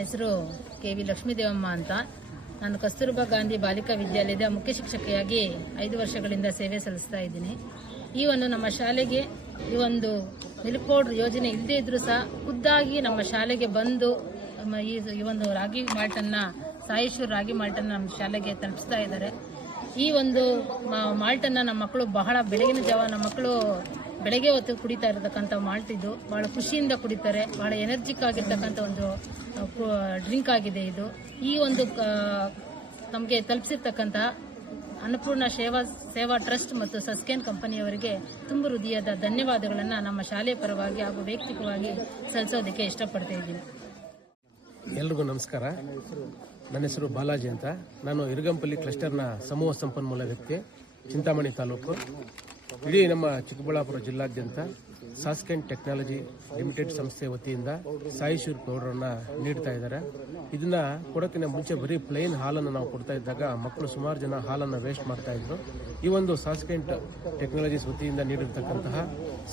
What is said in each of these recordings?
ಹೆಸರು ಕೆ.ವಿ. ಲಕ್ಷ್ಮೀದೇವಮ್ಮ ಅಂತ. ನಾನು ಕಸ್ತೂರ್ಬಾ ಗಾಂಧಿ ಬಾಲಿಕಾ ವಿದ್ಯಾಲಯದ ಮುಖ್ಯ ಶಿಕ್ಷಕಿಯಾಗಿ 5 ವರ್ಷಗಳಿಂದ ಸೇವೆ ಸಲ್ಲಿಸ್ತಾ ಇದ್ದೀನಿ. ಈ ಒಂದು ನಮ್ಮ ಶಾಲೆಗೆ ಈ ಒಂದು ಮಿಲ್ಕ್ ಪೌಡರ್ ಯೋಜನೆ ಇಲ್ಲದೇ ಇದ್ರೂ ಸಹ ಖುದ್ದಾಗಿ ನಮ್ಮ ಶಾಲೆಗೆ ಬಂದು ಈ ಒಂದು ರಾಗಿ ಮಾಲ್ಟನ್ನು ಸಾಯೇಶ್ವರ್ ರಾಗಿ ಮಾಲ್ಟನ್ನು ನಮ್ಮ ಶಾಲೆಗೆ ತಲುಪಿಸ್ತಾ ಇದ್ದಾರೆ. ಈ ಒಂದು ಮಾಲ್ಟನ್ನು ನಮ್ಮ ಮಕ್ಕಳು ಬಹಳ ಬೆಳಗಿನ ಜಾವ ನಮ್ಮ ಮಕ್ಕಳು ಬೆಳಗ್ಗೆ ಹೊತ್ತು ಕುಡಿತಾ ಇರತಕ್ಕಂಥ ಮಾಲ್ಟ್ ಇದು. ಬಹಳ ಖುಷಿಯಿಂದ ಕುಡಿತಾರೆ. ಬಹಳ ಎನರ್ಜಿಕ್ ಆಗಿರ್ತಕ್ಕಂಥ ಒಂದು ಡ್ರಿಂಕ್ ಆಗಿದೆ ಇದು. ಈ ಒಂದು ನಮಗೆ ತಲುಪಿಸಿರ್ತಕ್ಕಂಥ ಅನ್ನಪೂರ್ಣ ಸೇವಾ ಟ್ರಸ್ಟ್ ಮತ್ತು ಸಸ್ಕೇನ್ ಕಂಪನಿಯವರಿಗೆ ತುಂಬ ಹೃದಯದ ಧನ್ಯವಾದಗಳನ್ನು ನಮ್ಮ ಶಾಲೆಯ ಪರವಾಗಿ ಹಾಗೂ ವೈಯಕ್ತಿಕವಾಗಿ ಸಲ್ಲಿಸೋದಕ್ಕೆ ಇಷ್ಟಪಡ್ತಾ ಇದ್ದೀನಿ. ಎಲ್ರಿಗೂ ನಮಸ್ಕಾರ. ನನ್ನ ಹೆಸರು ಬಾಲಾಜಿ ಅಂತ. ನಾನು ಇರಗಂಪಲ್ಲಿ ಕ್ಲಸ್ಟರ್ನ ಸಮೂಹ ಸಂಪನ್ಮೂಲ ವ್ಯಕ್ತಿ, ಚಿಂತಾಮಣಿ ತಾಲೂಕು. ಇಡೀ ನಮ್ಮ ಚಿಕ್ಕಬಳ್ಳಾಪುರ ಜಿಲ್ಲಾದ್ಯಂತ ಸಾಸ್ಕೆನ್ ಟೆಕ್ನಾಲಜಿ ಲಿಮಿಟೆಡ್ ಸಂಸ್ಥೆ ವತಿಯಿಂದ ಸಾಯಿಶೂರ್ ಪೌಡರನ್ನ ನೀಡ್ತಾ ಇದ್ದಾರೆ. ಇದನ್ನ ಕೊಡೋಕ್ಕಿಂತ ಮುಂಚೆ ಬರೀ ಪ್ಲೈನ್ ಹಾಲನ್ನು ನಾವು ಕೊಡ್ತಾ ಇದ್ದಾಗ ಮಕ್ಕಳು ಸುಮಾರು ಜನ ಹಾಲನ್ನು ವೇಸ್ಟ್ ಮಾಡ್ತಾ ಇದ್ರು. ಈ ಒಂದು ಸಾಸ್ಕೆನ್ ಟೆಕ್ನಾಲಜೀಸ್ ವತಿಯಿಂದ ನೀಡಿರ್ತಕ್ಕಂತಹ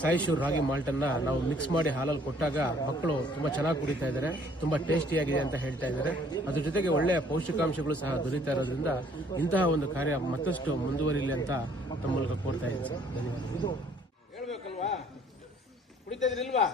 ಸಾಯಿಶೂರ್ ರಾಗಿ ಮಾಲ್ಟನ್ನ ನಾವು ಮಿಕ್ಸ್ ಮಾಡಿ ಹಾಲಲ್ಲಿ ಕೊಟ್ಟಾಗ ಮಕ್ಕಳು ತುಂಬಾ ಚೆನ್ನಾಗಿ ಕುಡಿತಾ ಇದ್ದಾರೆ, ತುಂಬಾ ಟೇಸ್ಟಿಯಾಗಿದೆ ಅಂತ ಹೇಳ್ತಾ ಇದ್ದಾರೆ. ಅದ್ರ ಜೊತೆಗೆ ಒಳ್ಳೆಯ ಪೌಷ್ಟಿಕಾಂಶಗಳು ಸಹ ದೊರೀತಾ ಇರೋದ್ರಿಂದ ಇಂತಹ ಒಂದು ಕಾರ್ಯ ಮತ್ತಷ್ಟು ಮುಂದುವರಿಲಿ ಅಂತ ತಮ್ಮ ಮೂಲಕ ಕೋರ್ತಾ ಇದ್ದೀನಿ. ಧನ್ಯವಾದಗಳು. ಹೇಳ್ಬೇಕಲ್ವಾ? ಕುಡಿತಾ ಇದ್ರಿಲ್ವಾ?